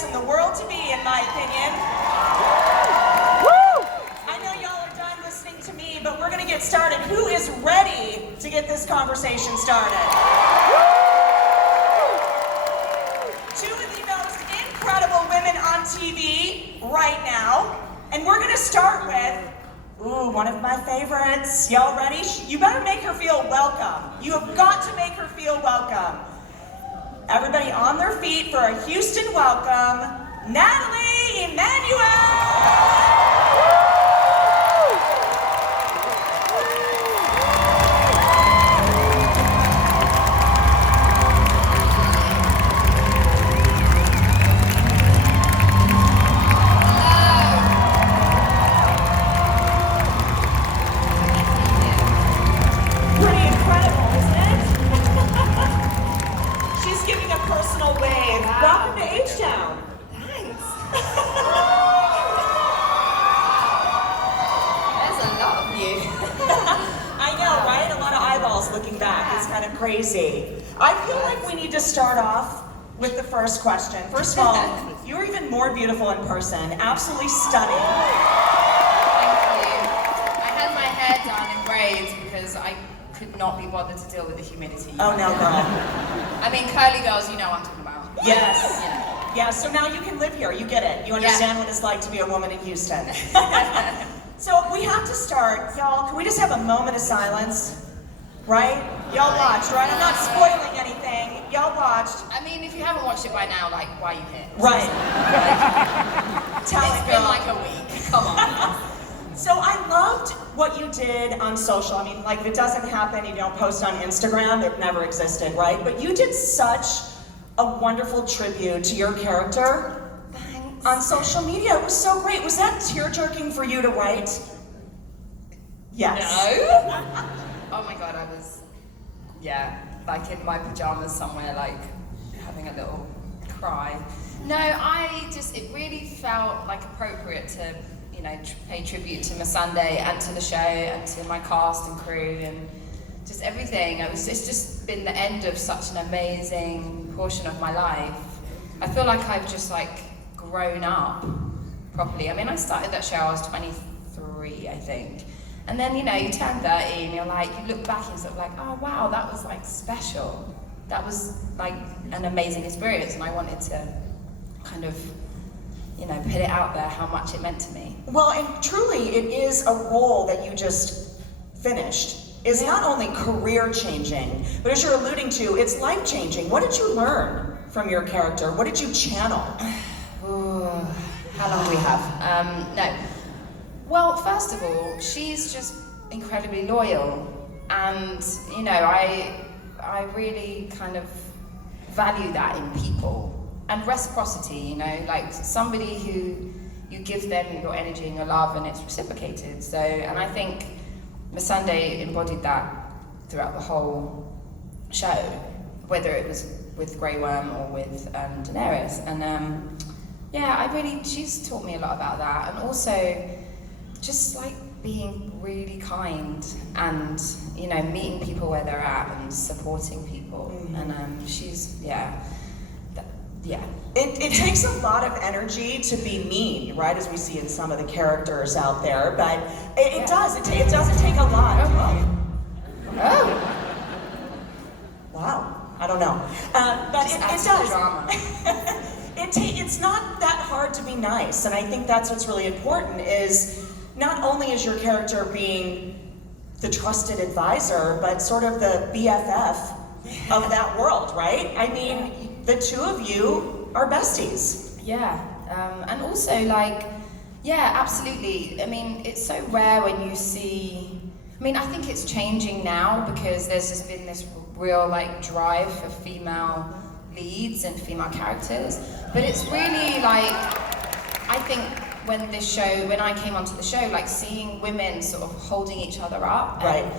place in the world to be, in my opinion. Woo! I know y'all are done listening to me, but we're gonna get started. Who is ready to get this conversation started? Two of the most incredible women on TV right now. And we're gonna start with, one of my favorites. Y'all ready? You better make her feel welcome. You have got to make her feel welcome. Everybody on their feet for a Houston welcome, Nathalie Emmanuel! Crazy. I feel like we need to start off with the first question. First of all, you're even more beautiful in person. Absolutely stunning. Thank you. I had my hair done in braids because I could not be bothered to deal with the humidity. Oh no, girl. I mean, curly girls, you know what I'm talking about. Yes. Yeah, so now you can live here. You get it. You understand what it's like to be a woman in Houston. So we have to start. Y'all, can we just have a moment of silence? Right? Y'all watched, right? I'm not spoiling anything. Y'all watched. I mean, if you haven't watched it by now, like, why are you here? Right. It's been like a week. Come on. So I loved what you did on social. I mean, like, if it doesn't happen, you don't post on Instagram, it never existed, right? But you did such a wonderful tribute to your character. Thanks. On social media. It was so great. Was that tear-jerking for you to write? Yes. No. Oh my God, I was, like in my pajamas somewhere, like having a little cry. No, it really felt like appropriate to, pay tribute to Sunday and to the show and to my cast and crew and just everything. It's just been the end of such an amazing portion of my life. I feel like I've just grown up properly. I mean, I started that show, I was 23, I think. And then, you turn 30 and you look back and sort of oh wow, that was special. That was an amazing experience, and I wanted to kind of, put it out there how much it meant to me. Well, and truly it is a role that you just finished. It's not only career changing, but as you're alluding to, it's life changing. What did you learn from your character? What did you channel? How long do we have? No. Well, first of all, she's just incredibly loyal, and I really kind of value that in people, and reciprocity. Somebody who you give them your energy and your love, and it's reciprocated. So, and I think Sunday embodied that throughout the whole show, whether it was with Grey Worm or with Daenerys, and she's taught me a lot about that, and also just being really kind and meeting people where they're at and supporting people. And It takes a lot of energy to be mean, right, as we see in some of the characters out there, but it doesn't take a lot. Oh. Wow, I don't know, but it does. Drama. It's not that hard to be nice, and I think that's what's really important. Is not only is your character being the trusted advisor, but sort of the BFF of that world, right? I mean, the two of you are besties. Yeah, and also absolutely. I mean, it's so rare when you see, I think it's changing now because there's just been this real drive for female leads and female characters, but it's really I think when I came onto the show, seeing women sort of holding each other up, right, and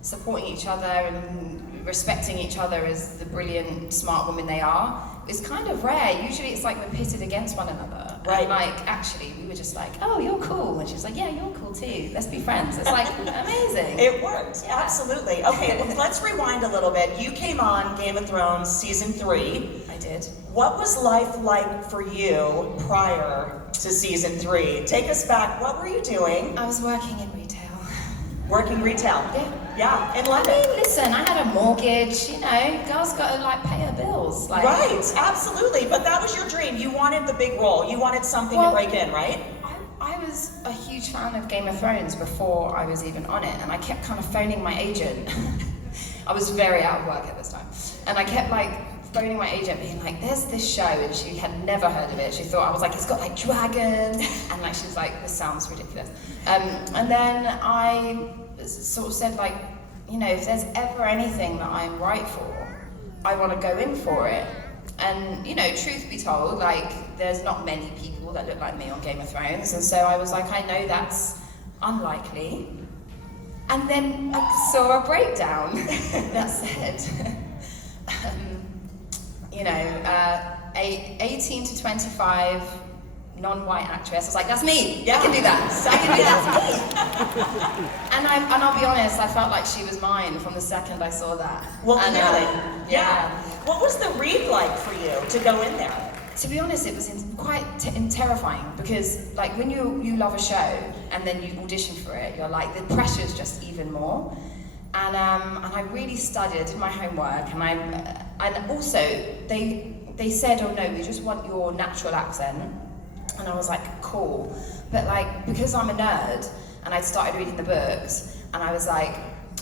supporting each other and respecting each other as the brilliant, smart women they are, is kind of rare. Usually it's we're pitted against one another. Right. And actually we were just oh, you're cool. And she was yeah, you're cool too. Let's be friends. It's amazing. amazing. It worked, absolutely. Okay, well, let's rewind a little bit. You came on Game of Thrones season 3. I did. What was life like for you prior to season 3? Take us back. What were you doing? I was working in retail. Working retail? Yeah, in London. I mean, listen, I had a mortgage, you know, girls gotta like pay her bills. Like, right, absolutely. But that was your dream. You wanted the big role. You wanted something to break in, right? I was a huge fan of Game of Thrones before I was even on it, and I kept kind of phoning my agent. I was very out of work at this time, and I kept like phoning my agent being like, there's this show, and she had never heard of it. She thought I was like, it's got like dragons, and like she was like, this sounds ridiculous. And then I sort of said like, you know, if there's ever anything that I'm right for, I want to go in for it. And, you know, truth be told, like, there's not many people that look like me on Game of Thrones, and so I was like, I know that's unlikely. And then I saw a breakdown that said, you know, 18 to 25, non-white actress. I was like, that's me. Yeah. I can do that. I can do that. And I'll be honest, I felt like she was mine from the second I saw that. Well, and, clearly. Yeah. What was the read like for you to go in there? To be honest, it was quite terrifying because, like, when you love a show and then you audition for it, you're like, the pressure's just even more. And I really studied, did my homework, and also they said, oh no, we just want your natural accent. And I was like, cool. But like, because I'm a nerd and I'd started reading the books, and I was like,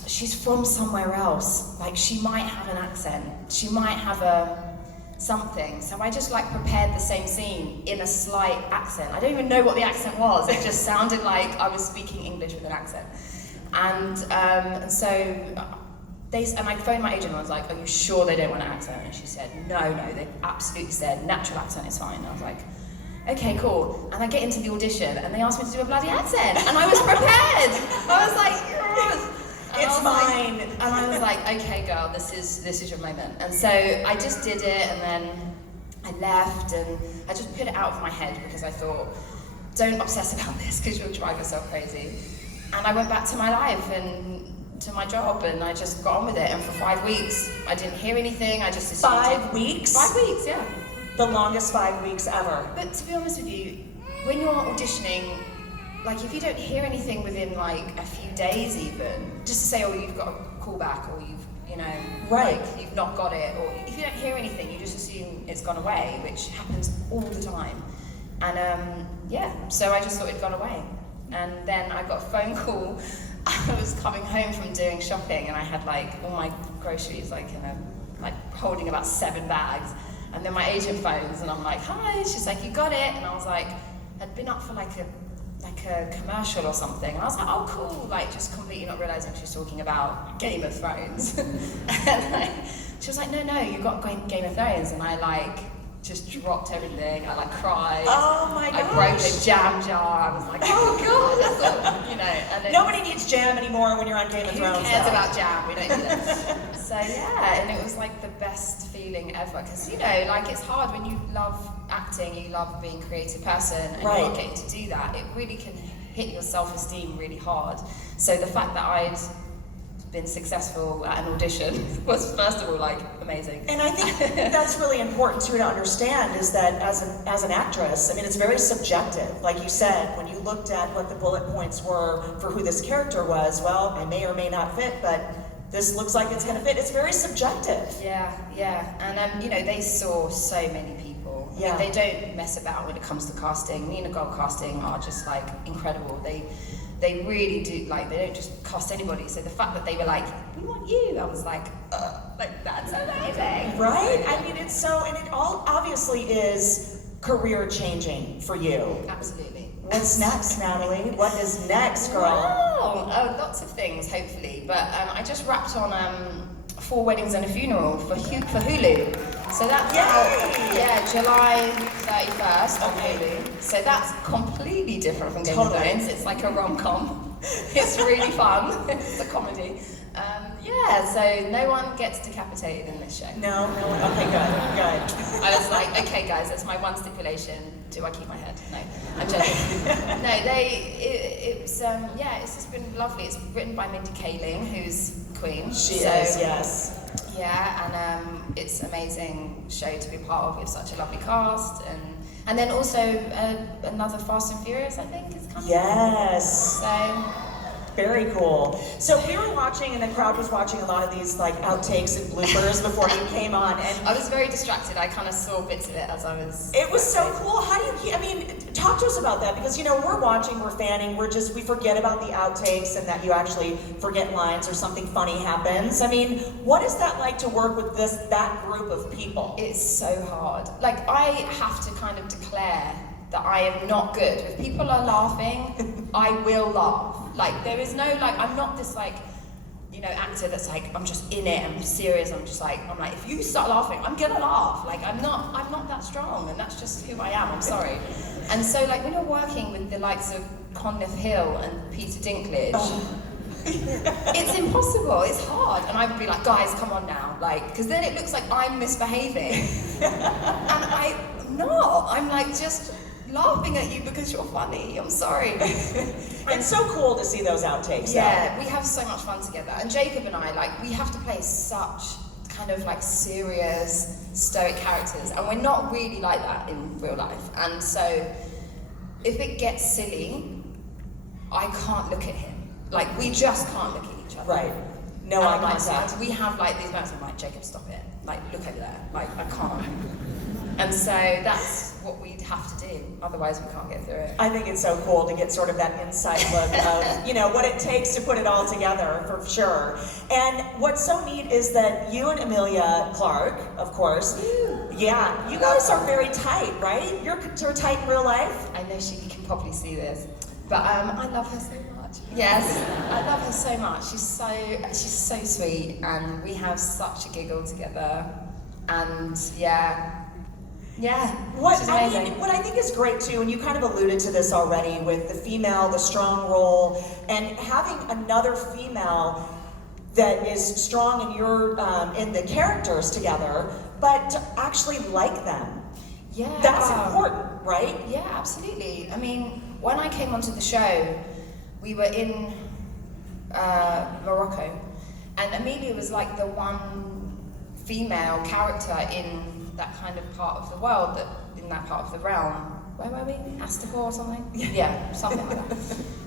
she's from somewhere else. Like, she might have an accent. She might have something. So I just like prepared the same scene in a slight accent. I don't even know what the accent was. It just sounded like I was speaking English with an accent. And so I phoned my agent and I was like, are you sure they don't want an accent? And she said, no, they absolutely said natural accent is fine. And I was like, okay, cool. And I get into the audition and they asked me to do a bloody accent, and I was prepared. I was like, yes. It's mine. And I was like, okay, girl, this is your moment. And so I just did it, and then I left, and I just put it out of my head because I thought, don't obsess about this because you'll drive yourself crazy. And I went back to my life and to my job, and I just got on with it. And for 5 weeks, I didn't hear anything. I just assumed 5 weeks? 5 weeks, yeah. The longest 5 weeks ever. But to be honest with you, when you're auditioning, like if you don't hear anything within like a few days even, just to say, oh, you've got a call back, or you know, right, like you've not got it, or if you don't hear anything, you just assume it's gone away, which happens all the time. And yeah, so I just thought it'd gone away. And then I got a phone call. I was coming home from doing shopping, and I had like all my groceries like holding about 7 bags. And then my agent phones, and I'm like, hi. She's like, you got it? And I was like, I'd been up for like a commercial or something. And I was like, oh, cool. Like, just completely not realizing she was talking about Game of Thrones. And she was like, no, you got Game of Thrones. And I like just dropped everything. I like cried. Oh my gosh. I broke a jam jar. I was like, oh god, you know. And then, nobody needs jam anymore when you're on Game of Thrones. Who cares about jam? We don't do that. So yeah, and it was like the best feeling ever, because you know, like it's hard when you love acting, you love being a creative person, and you're not getting to do that. It really can hit your self-esteem really hard. So the fact that I'd been successful at an audition was first of all like amazing. And I think that's really important too to understand, is that as an actress, I mean, it's very subjective. Like you said, when you looked at what the bullet points were for who this character was, well, I may or may not fit, but this looks like it's going to fit. It's very subjective. Yeah, and you know, they saw so many people. Yeah. I mean, they don't mess about when it comes to casting. Me and Nicole casting are just like incredible. They really do, like, they don't just cast anybody. So the fact that they were like, we want you, I was like that's amazing. Right? I mean, it's so, and it all obviously is career changing for you. Absolutely. What's next, Natalie? What is next, girl? Well, lots of things, hopefully. But I just wrapped on 4 Weddings and a Funeral for Hulu. So that's out, July 31st on Hulu. So that's completely different from Game of Thrones. It's like a rom-com. It's really fun. It's a comedy. Yeah, so no one gets decapitated in this show. No, no one. Okay, good. I was like, okay, guys, that's my one stipulation. Do I keep my head? No, I'm joking. No, it's just been lovely. It's written by Mindy Kaling, who's Queen. She is, yes. Yeah, and it's an amazing show to be part of. We have such a lovely cast, and then also another Fast and Furious, I think, is coming. Yes. So. Very cool. So we were watching, and the crowd was watching a lot of these like outtakes and bloopers before you came on, and I was very distracted. I kind of saw bits of it as I was. It was so cool. How do you? I mean, talk to us about that, because we're watching, we're fanning, we forget about the outtakes, and that you actually forget lines or something funny happens. I mean, what is that like to work with that group of people? It's so hard. Like, I have to kind of declare that I am not good. If people are laughing, I will laugh. Like, there is no, like, I'm not this, like, actor that's like, I'm just in it, I'm serious, I'm like, if you start laughing, I'm gonna laugh. Like, I'm not that strong, and that's just who I am, I'm sorry. And so, like, when you're working with the likes of Conleth Hill and Peter Dinklage, it's impossible, it's hard. And I would be like, guys, come on now, like, because then it looks like I'm misbehaving. And I'm not, I'm like, just laughing at you because you're funny, I'm sorry. It's so cool to see those outtakes. Yeah, we have so much fun together. And Jacob and I, like, we have to play such kind of like serious, stoic characters, and we're not really like that in real life. And so, if it gets silly, I can't look at him. Like, we just can't look at each other. Right. No eye contact. So we have like these moments of like, Jacob, stop it. Like, look over there. Like, I can't. And so that's what we'd have to do, otherwise we can't get through it. I think it's so cool to get sort of that inside look of, what it takes to put it all together, for sure. And what's so neat is that you and Emilia Clarke, of course, you guys are very tight, right? You're tight in real life? I know you can probably see this, but I love her so much. Yes, I love her so much. She's so sweet, and we have such a giggle together, and What she's amazing. What I think is great too, and you kind of alluded to this already with the female, the strong role, and having another female that is strong and you're in the characters together, but to actually like them. Yeah. That's important, right? Yeah, absolutely. I mean, when I came onto the show, we were in Morocco, and Emilia was like the one female character in that kind of part of the world, in that part of the realm. Where were we? Astapor or something? Yeah, something like that.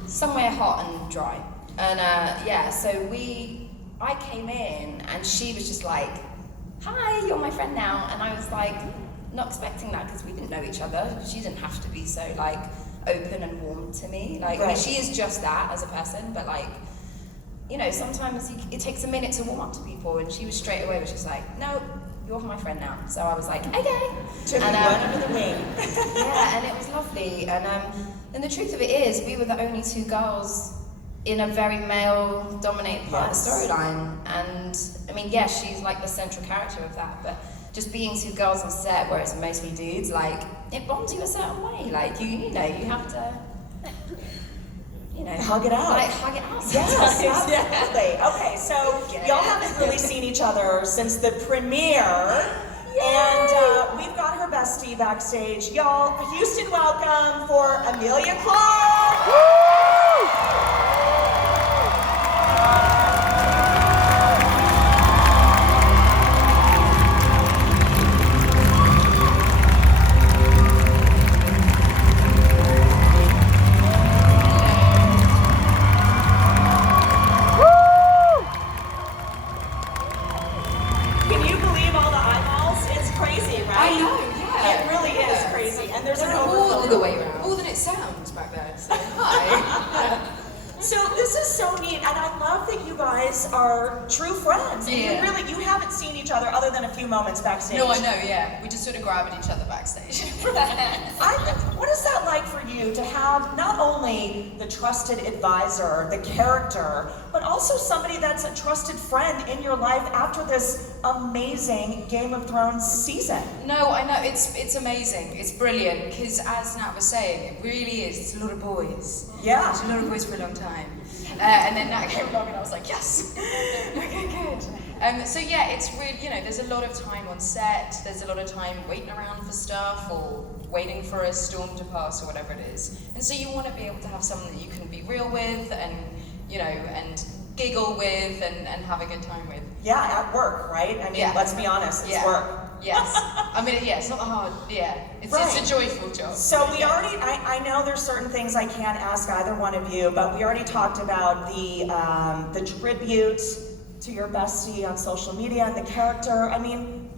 Somewhere hot and dry. And so I came in, and she was just like, hi, you're my friend now. And I was like, not expecting that, because we didn't know each other. She didn't have to be so like open and warm to me. Like, I mean, she is just that as a person, but like, sometimes it takes a minute to warm up to people, and she was straight away, was just like, no, you're my friend now. So I was like, okay. Took me right under the wing. Yeah, and it was lovely. And the truth of it is, we were the only two girls in a very male-dominated part of the storyline. And I mean, yes, she's like the central character of that, but just being two girls on set where it's mostly dudes, like, it bonds you a certain way. Like, you have to, hug it out. Like, hug it out sometimes. Yes, absolutely. Okay, so y'all haven't really seen each other since the premiere. Yay! And we've got her bestie backstage. Y'all, Houston, welcome for Emilia Clarke! Woo! So this is so neat, and I love that you guys are true friends. And Yeah. you haven't seen each other other than a few moments backstage. No, I know, yeah. We just sort of grab at each other backstage. What is that like for you to have not only the trusted advisor, the character, but also somebody that's a trusted friend in your life after this amazing Game of Thrones season? No, I know, it's amazing. It's brilliant, because as Nat was saying, it really is. It's a lot of boys. Yeah. It's a lot of boys for a long time. And then Nat came along and I was like, yes! Okay, good. So yeah, it's really, there's a lot of time on set, there's a lot of time waiting around for stuff, or waiting for a storm to pass, or whatever it is. And so you want to be able to have someone that you can be real with, and, and giggle with, and have a good time with. Yeah, at work, right? I mean, Yeah. let's be honest, it's work. Yes. I mean, yeah, it's not hard, it's Right. a joyful job. So I know there's certain things I can't ask either one of you, but we already talked about the tribute to your bestie on social media and the character. I mean,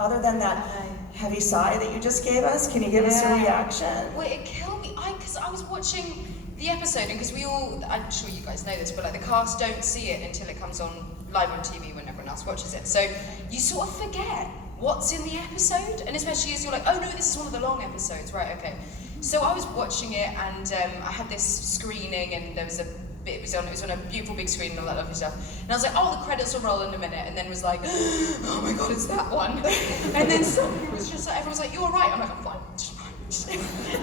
other than that heavy sigh that you just gave us, can you give us a reaction? Well, it killed me, because I was watching the episode, and because we all, I'm sure you guys know this, but like the cast don't see it until it comes on live on TV when everyone else watches it. So you sort of forget what's in the episode, and especially as you're like, oh no, this is one of the long episodes, right? Okay. So I was watching it, and I had this screening, and there was it was on a beautiful big screen and all that lovely stuff. And I was like, oh, the credits will roll in a minute, and then was like, oh my god, it's that one. And then suddenly it was just like, everyone was like, you're right. I'm like, I'm fine.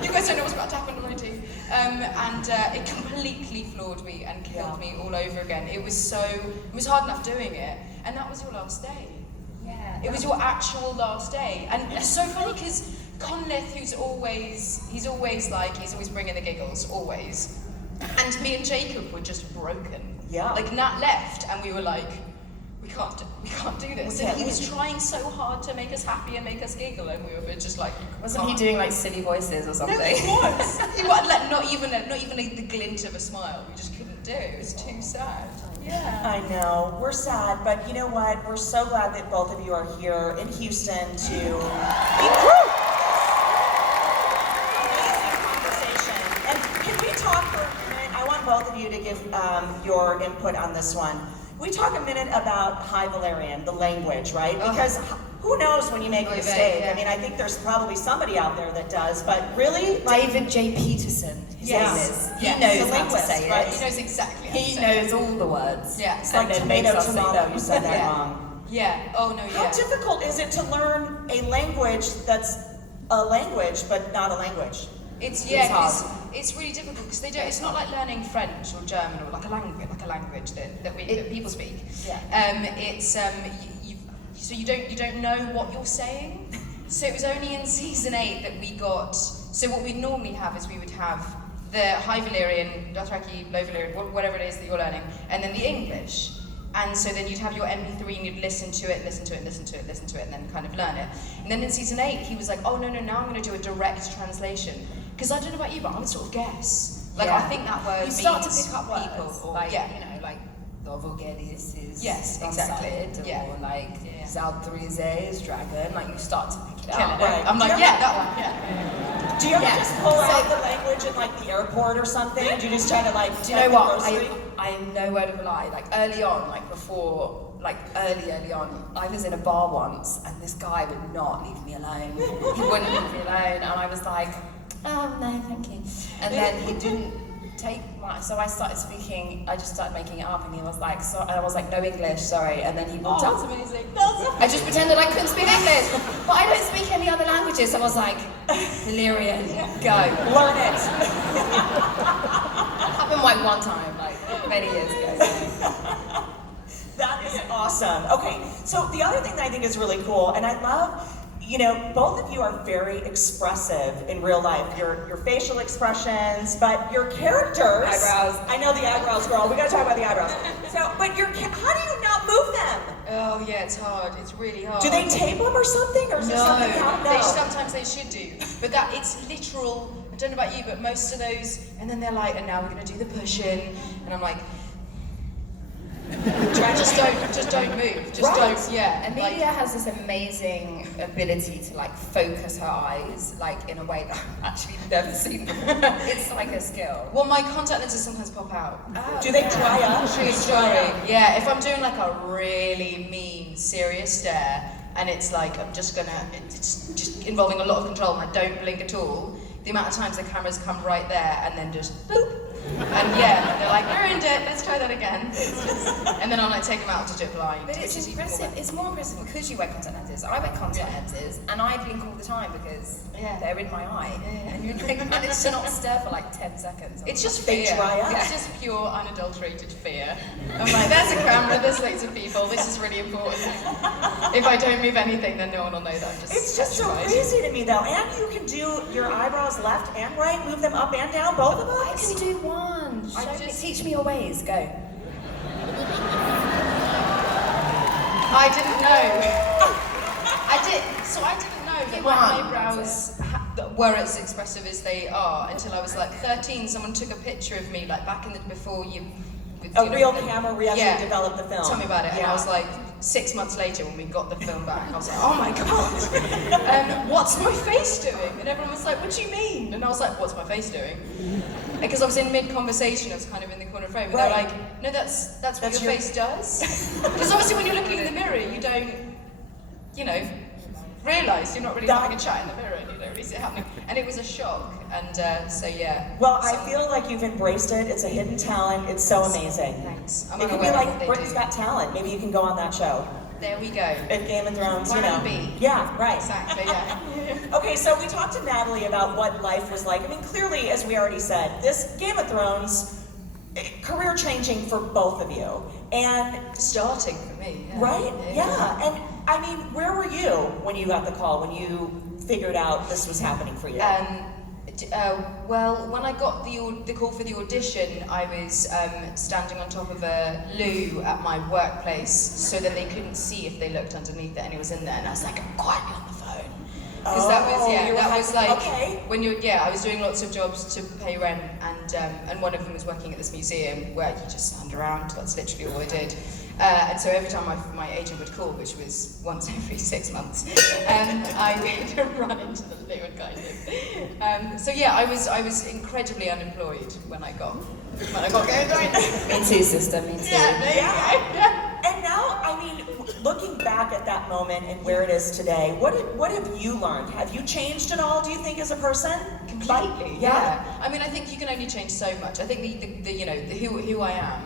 You guys don't know what's about to happen already. And it completely floored me and killed me all over again. It was hard enough doing it, and that was your last day. Yeah. It was your actual last day. And it's so funny because Conleth, he's always bringing the giggles, always. And me and Jacob were just broken. Yeah. Like Nat left, and we were like, we can't do this. And he was trying so hard to make us happy and make us giggle, and we were just like, Wasn't he doing like silly voices or something? No, he was. He was like not even the glint of a smile. We just couldn't do it. It was too sad. Yeah. I know, we're sad, but you know what? We're so glad that both of you are here in Houston to be amazing conversation. And can we talk for a minute? I want both of you to give your input on this one. We talk a minute about High Valyrian, the language, right? Because who knows when you make a mistake? I mean, I think there's probably somebody out there that does, but really, David J. Peterson, his name is. He knows how to say right? it. He knows exactly how to He say knows all the words. Yeah. It's like tomato, you said that wrong. Yeah. Oh no. How difficult is it to learn a language that's a language but not a language? It's hard. it's really difficult because they don't. It's not like learning French or German or like a language that people speak. Yeah. So you don't know what you're saying. So it was only in season 8 that we got. So what we'd normally have is we would have the High Valyrian, Dothraki, Low Valyrian, whatever it is that you're learning, and then the English. And so then you'd have your MP3 and you'd listen to it, and then kind of learn it. And then in season 8, he was like, oh no, now I'm going to do a direct translation. Because I don't know about you, but I would sort of guess. Like, I think that word You start to means pick up people. words, or like, like, Dovogedis is exactly. or like, Zaldrize is dragon, like, you start to pick it up. Right. I'm like, that one, yeah. Do you ever just pull out the language at like the airport or something? Do you just try to like? Do you know what? I am no word of a lie. Like early on, like before, like early on, I was in a bar once, and this guy would not leave me alone. He wouldn't leave me alone, and I was like, oh no, thank you. And then he didn't take my. So I started speaking. I just started making it up, and he was like, so, and I was like, no English, sorry. And then he walked up. That's amazing. I just pretended I couldn't speak English, but I don't speak any other languages. So I was like, Valyrian, go. Learn it. That happened like one time, like many years ago. That is awesome. Okay, so the other thing that I think is really cool, and I love, both of you are very expressive in real life. Your facial expressions, but your characters. Eyebrows. I know the eyebrows, girl. We gotta talk about the eyebrows. So, but how do you not move them? Oh yeah, it's hard. It's really hard. Do they tape them or something, or is there something out? No. Sometimes they should do, but it's literal. I don't know about you, but most of those, and then they're like, and now we're gonna do the push in, and I'm like, trying to just don't move. Just Right. don't. Yeah. Emilia has this amazing ability to like focus her eyes like in a way that I've actually never seen before. It's like a skill. Well, my contact lenses sometimes pop out. Do they dry up? True story. Yeah, if I'm doing like a really mean, serious stare, and it's like it's just involving a lot of control, and I don't blink at all, the amount of times the cameras come right there and then just boop. And yeah, they're like, ruined it, let's try that again. And then I'll like take them out to do it blind. But it's which is even more impressive. It's more impressive because you wear contact lenses. I wear contact lenses and I blink all the time because they're in my eye. Yeah. And you like manage to not stare for like 10 seconds. It's just They fear. dry up. It's just pure, unadulterated fear. I'm like, there's a camera, there's loads of people, this is really important. If I don't move anything, then no one will know that I'm just It's just so petrified. crazy to me though. And you can do your eyebrows left and right, move them up and down, both of them. I can do one. Teach me your ways. Go. I didn't know. I didn't know that my eyebrows were as expressive as they are until I was like 13. Someone took a picture of me like back in the before you. A real camera where you actually Yeah. developed the film. Tell me about it. And I was like 6 months later when we got the film back, I was like, oh my god, what's my face doing? And everyone was like, what do you mean? And I was like, what's my face doing? Because I was in mid-conversation, I was kind of in the corner frame, and they're Right. like, no, that's what your your- face does. Because obviously when you're looking in the mirror, you don't, realise you're not really having a chat in the mirror, and you don't really see it happening. And it was a shock, and so yeah. Well, I feel like you've embraced it. It's a hidden talent. It's so amazing. Thanks. I'm It could be unaware of like what they Britain's do. Got Talent. Maybe you can go on that show. There we go. At Game of Thrones, you Plan know. B. Yeah, right. Exactly, yeah. Okay, so we talked to Natalie about what life was like. I mean, clearly, as we already said, this Game of Thrones, career changing for both of you. And, Starting for me, yeah. right? Yeah. And, I mean, where were you when you got the call, when you figured out this was happening for you? Well, when I got the call for the audition, I was standing on top of a loo at my workplace so that they couldn't see if they looked underneath it and it was in there. And I was like, I'm quietly on the phone. Because that was like okay. when I was doing lots of jobs to pay rent, and one of them was working at this museum where you just stand around. That's literally all I did. And so every time my agent would call, which was once every 6 months, I would run into the loo and kind of. So yeah, I was incredibly unemployed when I got going. Me too, sister. Me too. Yeah. And now, I mean, looking back at that moment and where it is today, what have you learned? Have you changed at all, do you think, as a person? Completely. Yeah. I mean, I think you can only change so much. I think the who I am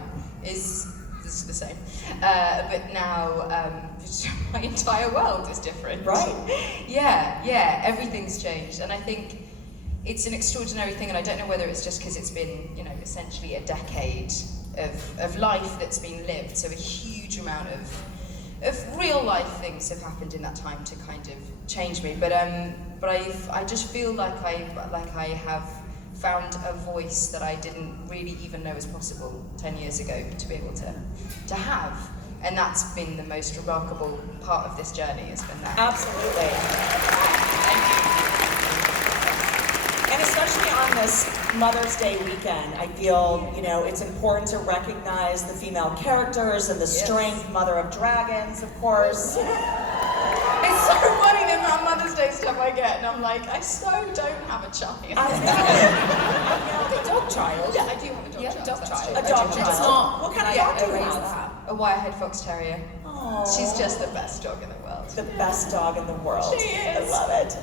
is the same, but now my entire world is different. Right. Yeah. Everything's changed, and I think it's an extraordinary thing. And I don't know whether it's just because it's been, essentially a decade of life that's been lived. So a huge amount of real life things have happened in that time to kind of change me. But I just feel like I have found a voice that I didn't really even know was possible 10 years ago to be able to have. And that's been the most remarkable part of this journey, has been that. Absolutely. And especially on this Mother's Day weekend, I feel, it's important to recognize the female characters and the strength, Mother of Dragons, of course. It's so funny the amount of Mother's Day stuff I get, and I'm like, I so don't have a child. I know. A dog child. Yeah, I do have a dog Yeah, child. dog that's child. true. A dog I do. child. It's not. What kind of dog do you raise have? that. A wire-haired fox terrier. Aww. She's just the best dog in the world. The best dog in the world. She is. I love it.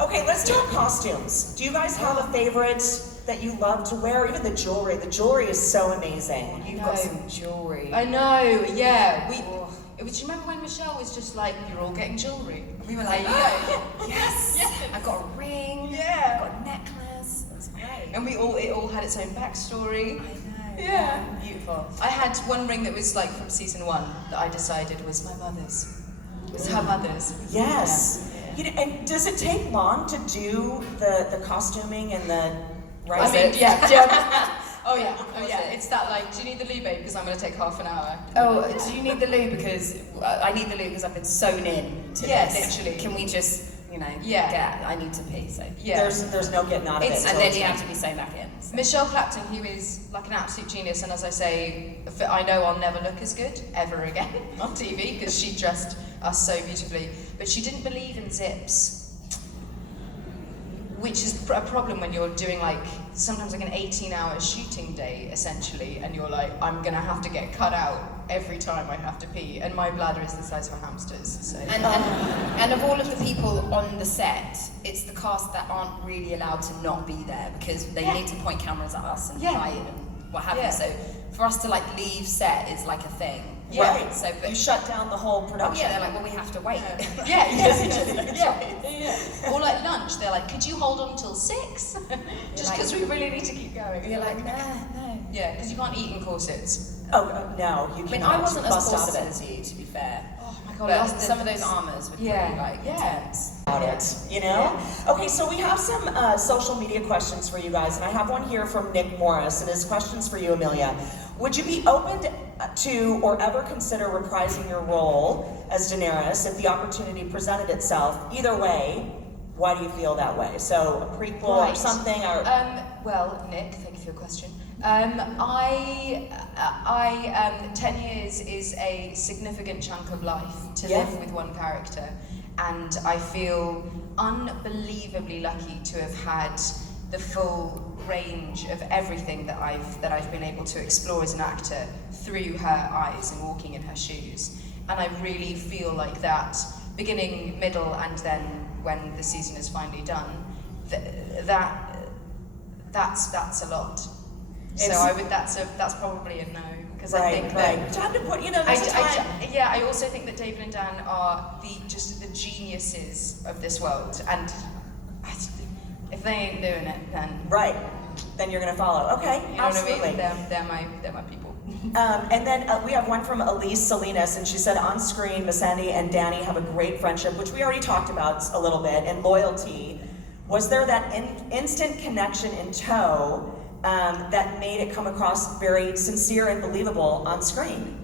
Okay, let's talk costumes. Do you guys have a favorite that you love to wear? Even the jewelry. The jewelry is so amazing. You've got some jewelry. I know, yeah. Do you remember when Michelle was just like, you're all getting jewelry? We were like, yes. I got a ring. Yeah. I got a necklace. It was great. And it all had its own backstory. I know. Yeah. Beautiful. I had one ring that was like from season 1 that I decided was my mother's. It was her mother's. Yes. And does it take long to do the costuming and the I mean, yeah. Oh yeah. It's that like, do you need the loo, babe? Because I'm going to take half an hour. Oh, do you need the loo? Because I need the loo because I've been sewn in to Yeah, this. literally. Can we just, I need to pee, so. Yeah. There's no getting out of it. And then you have to be sewn back in. So. Michelle Clapton, who is like an absolute genius, and as I say, I know I'll never look as good ever again on TV because she dressed us so beautifully, but she didn't believe in zips, which is a problem when you're doing like sometimes like an 18-hour shooting day essentially, and you're like, I'm gonna have to get cut out every time I have to pee, and my bladder is the size of a hamster's. So. And of all of the people on the set, it's the cast that aren't really allowed to not be there because they need to point cameras at us and hide and what have you. So for us to like leave set is like a thing. Yeah. Right. So you shut down the whole production. Yeah, they're like, well, we have to wait. Or like lunch, they're like, could you hold on till 6? Just because we really need to keep going. You're like, no. Yeah, because you can't eat in corsets. Oh, no, you can't. I mean, I wasn't as Bust out of corseted it. as you, to be fair. Oh my god, But some of those armours were pretty intense. About it, you know? Okay, so we have some social media questions for you guys, and I have one here from Nick Morris, and his question's for you, Emilia. Would you be open to or ever consider reprising your role as Daenerys if the opportunity presented itself? Either way, why do you feel that way? So a prequel or something? Or well, Nick, thank you for your question. 10 years is a significant chunk of life to live with one character, and I feel unbelievably lucky to have had the full range of everything that I've been able to explore as an actor through her eyes and walking in her shoes. And I really feel like that beginning, middle, and then when the season is finally done, that's a lot. So that's probably a no, because I think that time to put there's time. I also think that David and Dan are the geniuses of this world, and if they ain't doing it, then you're gonna follow. Okay, you know absolutely. What I mean? They're my people. And then we have one from Elise Salinas, and she said, on screen, Missandei and Danny have a great friendship, which we already talked about a little bit, and loyalty. Was there that instant connection in tow that made it come across very sincere and believable on screen?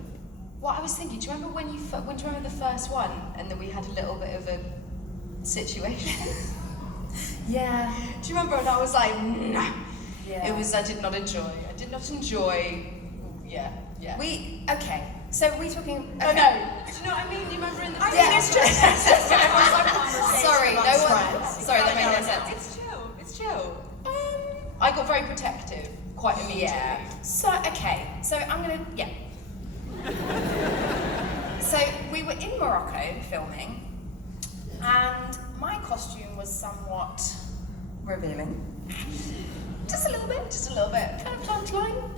Well, I was thinking, do you remember do you remember the first one, and then we had a little bit of a situation? Yeah. Do you remember? And I was like, nah. Yeah. I did not enjoy. Yeah. So we're talking. Oh no. Do you know what I mean? Do you remember in the? It's just Sorry, that made no sense. It's chill. I got very protective quite immediately. Yeah. So I'm gonna So we were in Morocco filming, and my costume was somewhat revealing. Just a little bit. Kind of punchline,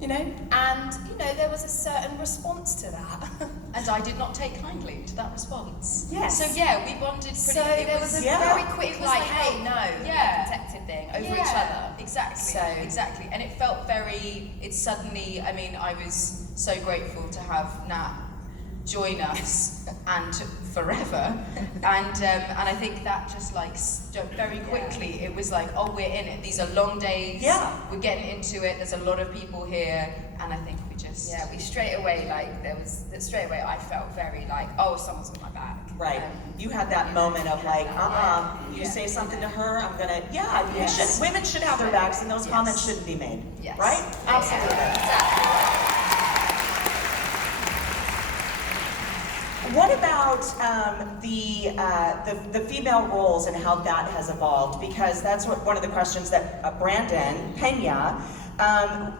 and there was a certain response to that. And I did not take kindly to that response. Yes. So we bonded pretty. So there was a very quick hey, protective thing over each other. Exactly. And it felt it's suddenly, I was so grateful to have Nat join us and forever. And I think that just very quickly, it was like, oh, we're in it. These are long days. Yeah. We're getting into it. There's a lot of people here. And I think we just... Yeah, we straight away, I felt very someone's on my back. Right. You had that moment of you say something to her, I'm gonna, women should have their backs, and those comments shouldn't be made. Yes. Right? Absolutely. Exactly. What about the female roles and how that has evolved? Because that's one of the questions that Brandon Pena,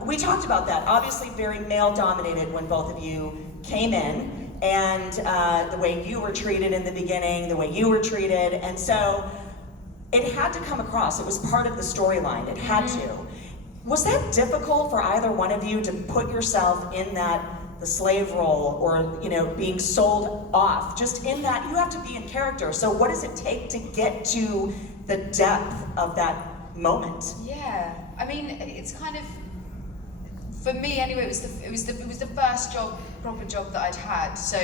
we talked about that. Obviously very male-dominated when both of you came in, and the way you were treated in the beginning, the way you were treated, and so it had to come across. It was part of the storyline. It had to. Was that difficult for either one of you to put yourself in the slave role, or being sold off? Just in that, you have to be in character. So what does it take to get to the depth of that moment? Yeah, it's kind of, for me anyway, it was the first proper job that I'd had. So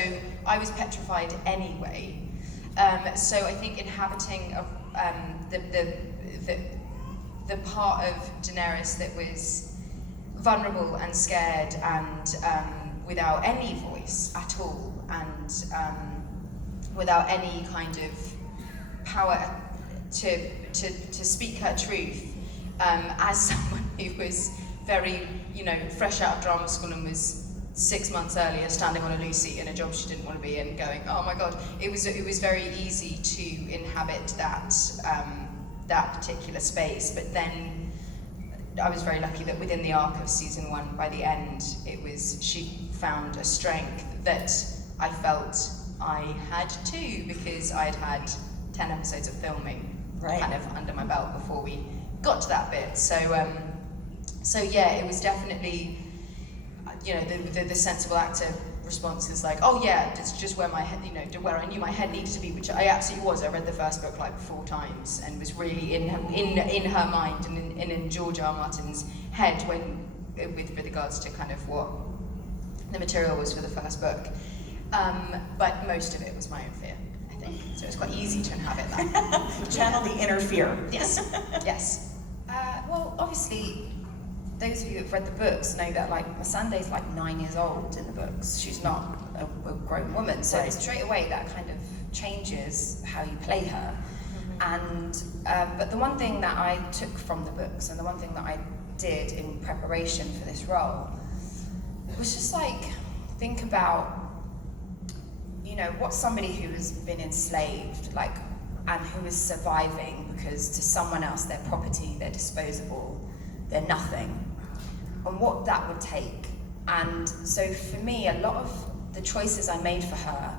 I was petrified anyway. So I think inhabiting the part of Daenerys that was vulnerable and scared and without any voice at all, and without any kind of power to speak her truth, as someone who was very, fresh out of drama school and was 6 months earlier standing on a loo seat in a job she didn't want to be in, going, oh my god, it was very easy to inhabit that particular space. But then I was very lucky that within the arc of season 1, by the end, she found a strength that I felt I had too, because I'd had 10 episodes of filming kind of under my belt before we got to that bit. So yeah, it was definitely, the sensible actor response is like, oh yeah, it's just where my head, where I knew my head needed to be, which I absolutely was. I read the first book like 4 times and was really in her mind and in George R. R. Martin's head with regards to kind of what the material was for the first book. But most of it was my own fear, I think. So it's quite easy to inhabit that. Channel the inner fear. Yes, yes. Well, obviously, those of you who've read the books know that Masandé's 9 years old in the books. She's not a grown woman, so straight away that kind of changes how you play her. And but the one thing that I took from the books, and the one thing that I did in preparation for this role, was just think about, what's somebody who has been enslaved, and who is surviving because to someone else they're property, they're disposable, they're nothing, and what that would take. And so for me, a lot of the choices I made for her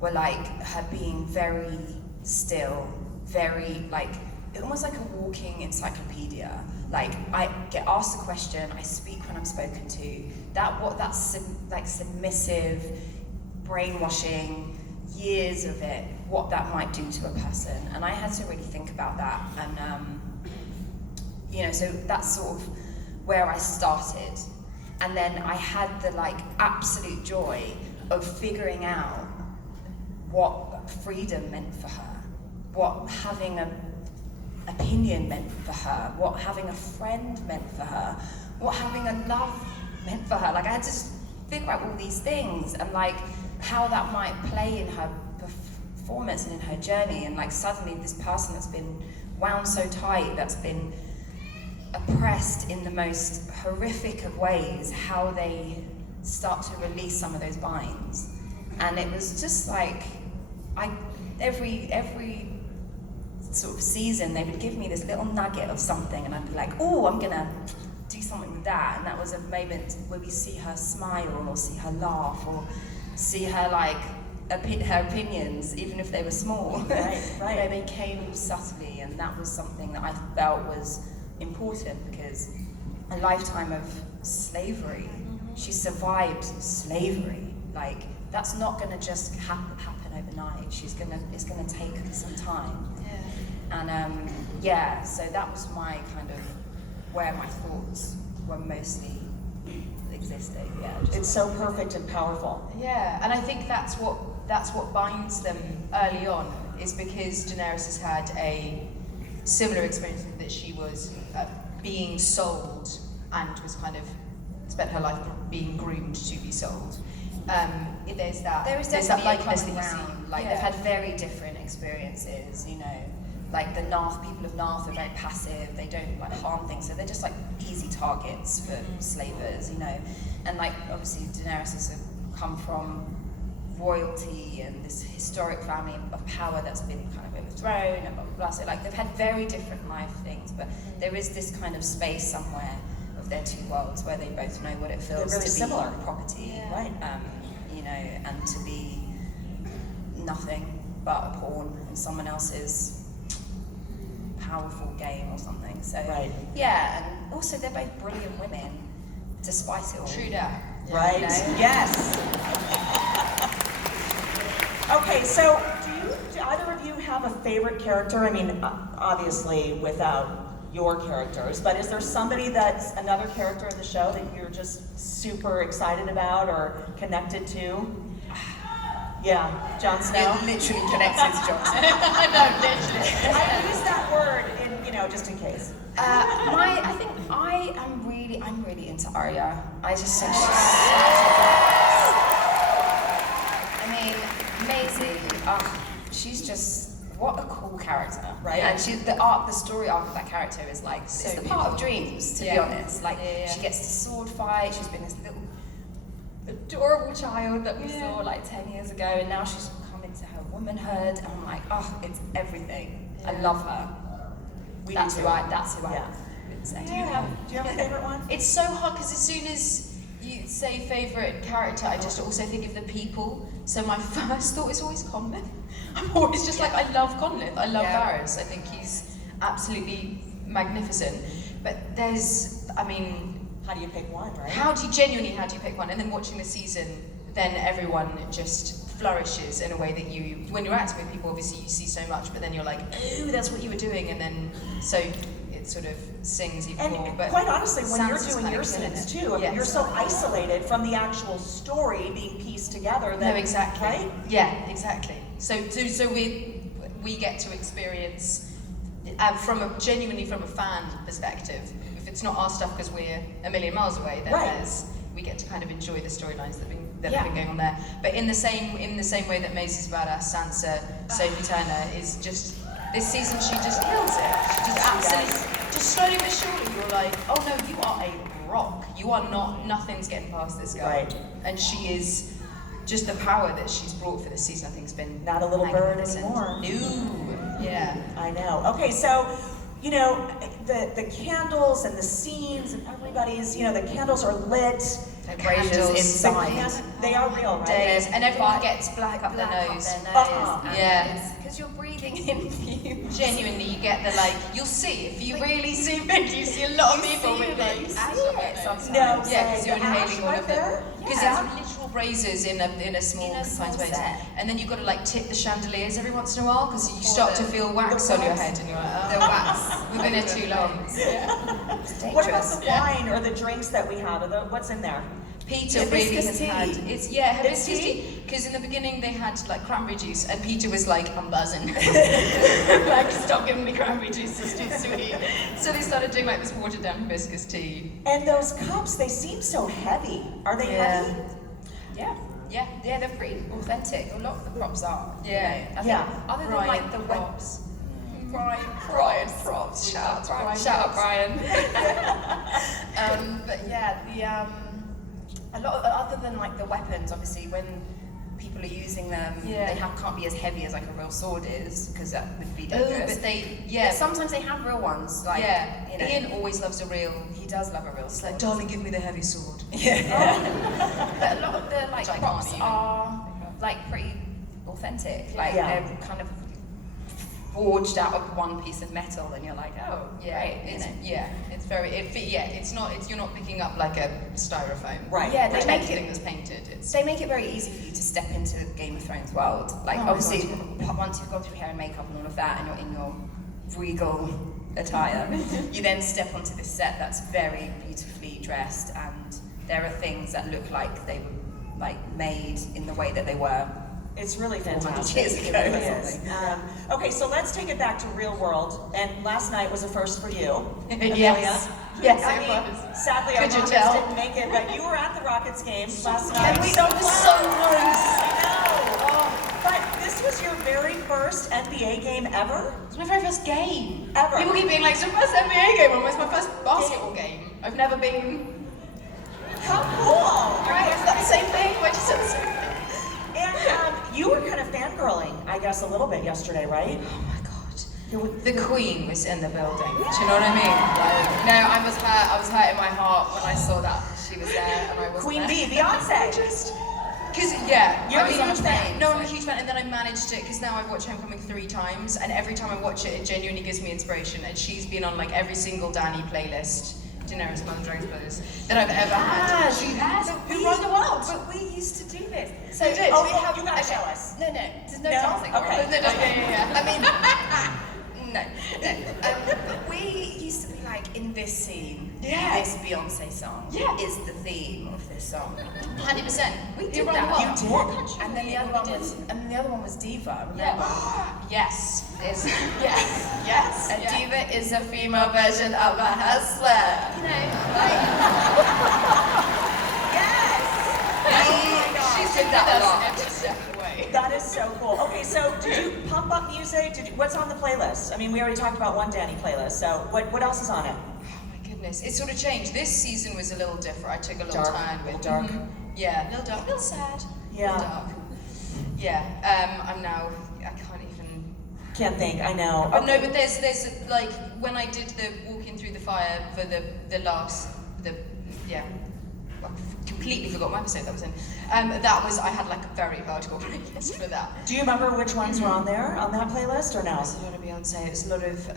were her being very still, very almost like a walking encyclopedia. I get asked a question, I speak when I'm spoken to. That's submissive, brainwashing, years of it, what that might do to a person. And I had to really think about that. And so that's sort of where I started. And then I had the absolute joy of figuring out what freedom meant for her, what having an opinion meant for her, what having a friend meant for her, what having a love meant for her. I had to just figure out all these things and how that might play in her performance and in her journey. And suddenly this person that's been wound so tight, that's been oppressed in the most horrific of ways, how they start to release some of those binds. And it was just every sort of season they would give me this little nugget of something, and I'd be like, oh, I'm gonna do something with that. And that was a moment where we see her smile, or see her laugh, or see her her opinions, even if they were small. Right. They came subtly, and that was something that I felt was important, because a lifetime of slavery, she survived slavery. That's not gonna just happen overnight. It's gonna take some time. And so that was my kind of where my thoughts were mostly existing. It's so perfect and powerful. Yeah, and I think that's what binds them early on, is because Daenerys has had a similar experience, that she was being sold and was kind of spent her life being groomed to be sold. There's that. There is definitely a common ground. They've had very different experiences. The Narth people of Narth are very passive. They don't harm things, so they're just easy targets for slavers. And obviously Daenerys has come from royalty and this historic family of power that's been kind of overthrown and blah blah blah. So they've had very different life things, but there is this kind of space somewhere of their two worlds where they both know what it feels to similar. Be property, right? And to be nothing but a pawn in someone else's powerful game or something. So yeah, and also they're both brilliant women, despite it all. True that. Right. Yes. Okay, so do either of you have a favorite character? I mean, obviously without your characters, but is there somebody that's another character in the show that you're just super excited about or connected to? Yeah, Jon Snow. Literally connected to Jon Snow. No, literally. I use that word just in case. I'm really into Arya. I just think she's such a badass. I mean, Maisie, she's just what a cool character, Right. And the story arc of that character is like, So it's the part of dreams, to be honest. Like, she gets to sword fight, she's been this little adorable child that we saw like 10 years ago, and now she's come into her womanhood, and I'm like, oh, it's everything. I love her. That's who I would say. Do you have a favorite one? It's so hard because as soon as you say favourite character, I just also think of the people. So my first thought is always Conleth. I'm always just like, I love Conleth. I love Varys. I think he's absolutely magnificent. But how do you pick one, right? how do you pick one? And then watching the season, then everyone just flourishes in a way that when you're acting with people, obviously you see so much, but then you're like, oh, that's what you were doing, and then so it sort of sings even more. And But quite honestly, when you're Sansa's doing kind your of killing scenes it. too, I mean, Yes. you're so isolated from the actual story being pieced together. That, No, exactly. Right? Yeah, exactly. So we get to experience genuinely from a fan perspective. If it's not our stuff because we're a million miles away, then we get to kind of enjoy the storylines that have been going on there. But in the same way that Maisie's badass, Sansa, Sophie Turner is just this season. She just kills it. She just absolutely, just slowly but surely, you're like, oh no, you are a rock. You are not. Nothing's getting past this girl. Right. And she is. Just the power that she's brought for this season, I think, has been Not a little bird magnificent. anymore. No. Yeah. I know. Okay, so, the candles and the scenes and everybody's, the candles are lit. Braziers Candles, inside. They are real, right? Days, and everyone gets black up their Black up nose. their nose. Uh-huh. And Yeah. because you're breathing in fumes. Genuinely, you get the you'll see, if you really zoom in, you see a lot of people with ash on their nose. No, yeah, because you're the ash inhaling all right of them. there? Because Yeah. there's literal braziers in a small In a confined small space. set. And then you've got to tip the chandeliers every once in a while because you Or start to the- feel wax the on your wax. head and you're like, The oh, wax. we've been here too long. It's What about dangerous. the wine or the drinks that we have? What's in there? Peter Hibiscus really has tea. had hibiscus It's tea? tea. Because in the beginning they had cranberry juice, and Peter was like, I'm buzzing. Stop giving me cranberry juice, it's too sweet. So they started doing this watered down hibiscus tea. And those cups, they seem so heavy. Are they heavy? Yeah, they're pretty authentic. A lot of the props are. Yeah. I think Yeah. Other than Brian the props. Brian props. Shout out Brian. But yeah, a lot of, other than the weapons, obviously when people are using them, they can't be as heavy as a real sword is, because that would be dangerous. But they, But sometimes they have real ones. Ian always loves a real. He does love a real It's sword. like, darling, give me the heavy sword. But a lot of the Which I props can't even. are pretty authentic. Yeah. They're kind of forged out of one piece of metal, and you're like, oh, great. It's very. You're not picking up like a styrofoam. Right. Yeah, they make Thing it. that's painted. It's They make it very easy for you to step into Game of Thrones world. Obviously, once you've gone through hair and makeup and all of that, and you're in your regal attire, you then step onto this set that's very beautifully dressed, and there are things that look like they were made in the way that they were. It's really 400 fantastic. years It ago really or is. something. Okay, so let's take it back to real world. And last night was a first for you, Emilia. Yes. Yes, I it mean, was. sadly, our Could you Rockets tell? didn't make it, but you were at the Rockets game last night. So close. I know. Oh, but this was your very first NBA game ever? It's my very first game. Ever. People keep being like, it's your first NBA game. Well, it's my first basketball game. I've never been. How cool! Right? Is that the same thing? Why just said the same thing? And you were kind of fangirling, I guess, a little bit yesterday, right? Oh my god. The Queen was in the building. Do you know what I mean? I was hurt in my heart when I saw that she was there and I wasn't Queen there. Bee, Beyonce. Because You're a huge fan. No, I'm a huge fan, and then I managed it because now I've watched Homecoming 3 times, and every time I watch it, it genuinely gives me inspiration. And she's been on every single Danny playlist, Daenerys Mother Dragons playlist that I've ever had. She has. Who run the world? But we used to do this. So We did. Oh, we have. you gotta show us. No, there's no No? dancing. Okay. No, Yeah. I mean, no. But we used to be in this scene, Yeah. this Beyonce song is the theme of this song. 100%. We Who did run that. the You world? did. And then the other one was Diva. Remember? Yes. Yes. A diva is a female version of a hustler. You know, Yes! she's did that a lot. Every step of the way. That is so cool. Okay, so did you pump up music? What's on the playlist? I mean, we already talked about one Danny playlist, so what else is on it? Oh my goodness, it sort of changed. This season was a little different. I took a little Dark, turn with dark. Yeah, a little dark, a little sad. Yeah. A little dark. Yeah, I'm now. I can't even. Can't think, I know. But no, but there's like when I did the walking through the fire for the last I completely forgot my episode that was in. That was I had like a very hardcore playlist for that. Do you remember which ones were on there, on that playlist, or no? It was a lot of Beyonce. It was a lot of.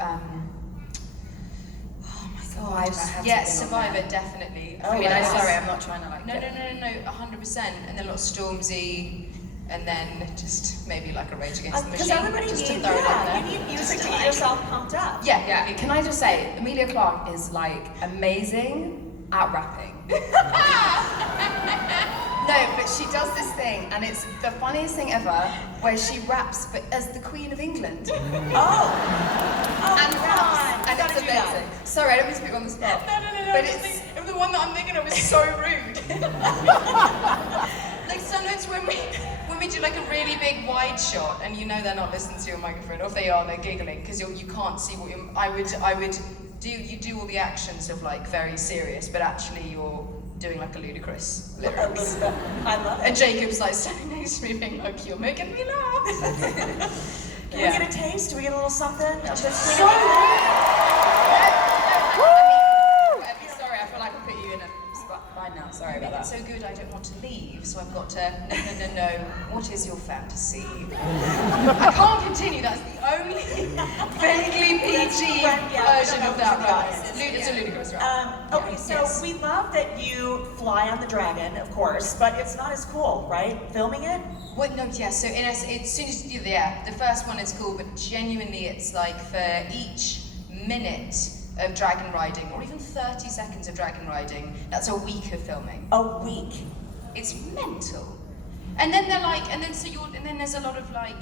Oh my Survivor god. had to Yeah, be on Survivor there. definitely. Oh, I mean, yeah. I'm sorry, I'm not trying to like. No, 100%. And then a lot of Stormzy, and then just maybe like a Rage Against the Because Machine. everybody just needs, to throw it out yeah, there. you need music Just to like- get yourself pumped up. Yeah, Yeah, can I just say, Emilia Clarke is like amazing at rapping. No, but she does this thing, and it's the funniest thing ever, where she raps but as the Queen of England. Oh, And come raps, on, and you it's gotta do that. amazing. Sorry, I don't mean to put you on the spot. No. But just it's think, the one that I'm thinking of is so rude. Like sometimes when we do like a really big wide shot, and you know they're not listening to your microphone, or if they are, they're giggling because you can't see what you're. I would do all the actions of like very serious, but actually you're doing like a ludicrous lyrics. I love it. And Jacob's like standing next to me being like, you're making me laugh. Can we get a taste? Do we get a little something of this? So Sorry, I feel like I put you in a spot. Fine now, sorry about that. It's so good I don't want to leave, so I've got to, no, what is your fantasy? I can't continue, that's the only vaguely PG version of that rap. It's a ludicrous rap. Okay, so we love that you fly on the dragon, of course, but it's not as cool, right? Filming it? Well, no, yeah, so as soon as you do the first one is cool, but genuinely it's like for each minute of dragon riding, or even 30 seconds of dragon riding, that's a week of filming. A week. It's mental. And then they're like, and then there's a lot of like,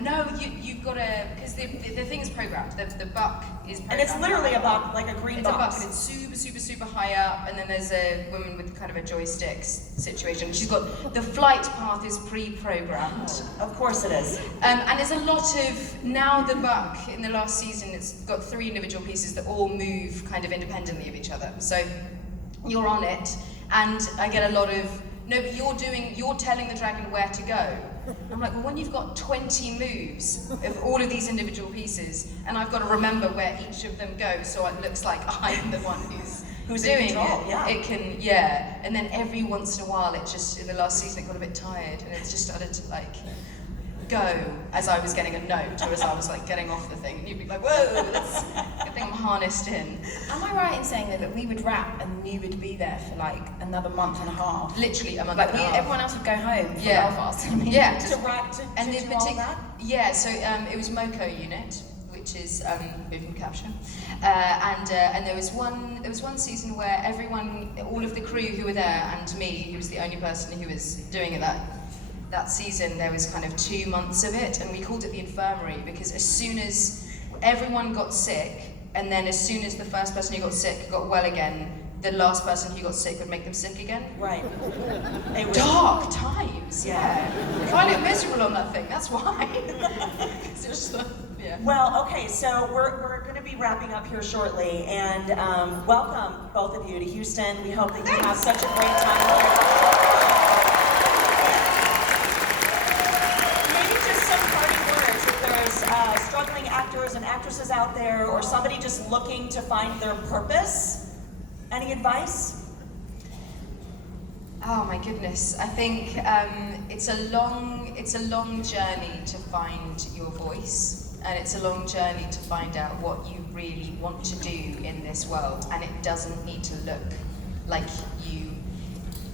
no, you've got to, because the thing is programmed, the buck is programmed. And it's literally a buck, like a green It's a buck, box. and it's super high up, and then there's a woman with kind of a joystick situation. She's got, the flight path is pre-programmed. Of course it is. And there's a lot of, now the buck, in the last season, it's got 3 individual pieces that all move kind of independently of each other. So you're on it, and I get a lot of, no, but you're telling the dragon where to go. I'm like, well, when you've got 20 moves of all of these individual pieces, and I've got to remember where each of them go, so it looks like I'm the one who's in doing control, it. yeah. It can, yeah. And then every once in a while, it just, in the last season, it got a bit tired, and it just started to like go as I was getting a note, or as I was like getting off the thing, and you'd be like, whoa, that's, I think I'm harnessed in. Am I right in saying though that we would rap and you would be there for like another month and a half? Literally a month Like and a half. everyone else would go home from Yeah. Belfast. I mean, Yeah. To rap, to And do the all that? yeah, so it was Moco Unit, which is movement capture, and there was one season where everyone, all of the crew who were there, and me, who was the only person who was doing it that season, there was kind of 2 months of it, and we called it the infirmary because as soon as everyone got sick, and then as soon as the first person who got sick got well again, the last person who got sick would make them sick again. Right. It was Dark times, yeah. If I look miserable on that thing, that's why. 'Cause it's just like, yeah. Well, okay, so we're going to be wrapping up here shortly, and welcome both of you to Houston. We hope that you have such a great time here. Maybe just some parting words if there's struggling actors and actresses out there, or somebody just looking to find their purpose. Any advice? Oh my goodness, I think it's a long journey to find your voice, and it's a long journey to find out what you really want to do in this world, and it doesn't need to look like you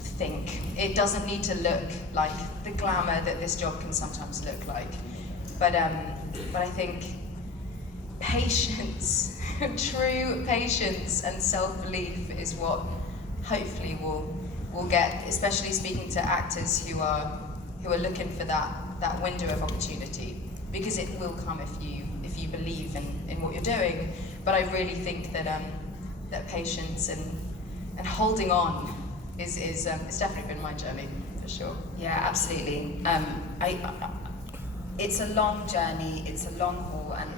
think. It doesn't need to look like the glamour that this job can sometimes look like. But I think patience, true patience and self-belief is what hopefully we'll get, especially speaking to actors who are looking for that window of opportunity, because it will come if you believe in what you're doing. But I really think that that patience and holding on is it's definitely been my journey for for sure. Yeah, absolutely. It's a long journey, it's a long haul, and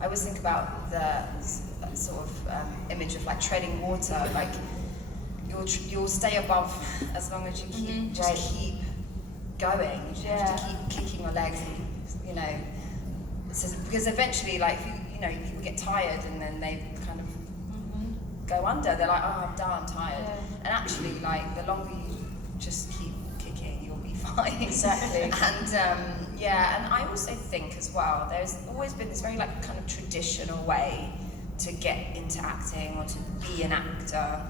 I always think about the sort of image of like treading water. Like you'll stay above as long as you keep keep going. You have to keep kicking your legs, and you know, because eventually, like people get tired and then they kind of go under. They're like, oh, I'm done, I'm tired. And actually, like the longer you just keep kicking, you'll be fine. Exactly. And I also think as well, there's always been this very like kind of traditional way to get into acting or to be an actor.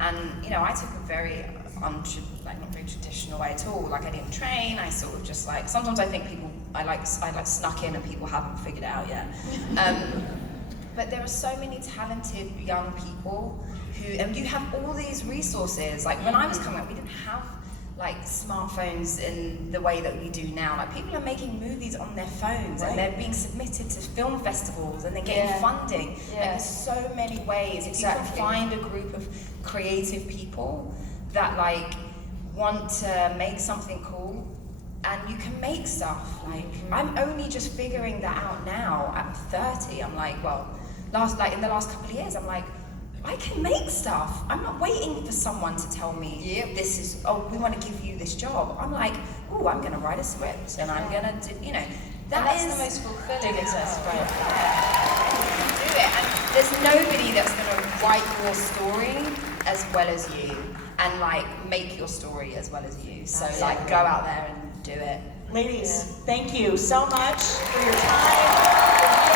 And I took a very not very traditional way at all. Like I didn't train. I sort of just like, sometimes I think I like snuck in and people haven't figured it out yet. But there are so many talented young people and you have all these resources. Like when I was coming up, we didn't have like smartphones in the way that we do now. Like people are making movies on their phones and they're being submitted to film festivals and they're getting funding. Like there's so many ways. If you can find a group of creative people that like want to make something cool, and you can make stuff. Like I'm only just figuring that out now at 30. I'm like, well, in the last couple of years, I'm like, I can make stuff. I'm not waiting for someone to tell me, we want to give you this job. I'm like, oh, I'm going to write a script and I'm going to do, That's the most fulfilling exercise, right? Do it. And there's nobody that's going to write your story as well as you and like make your story as well as you. So like go out there and do it. Ladies, thank you so much for your time.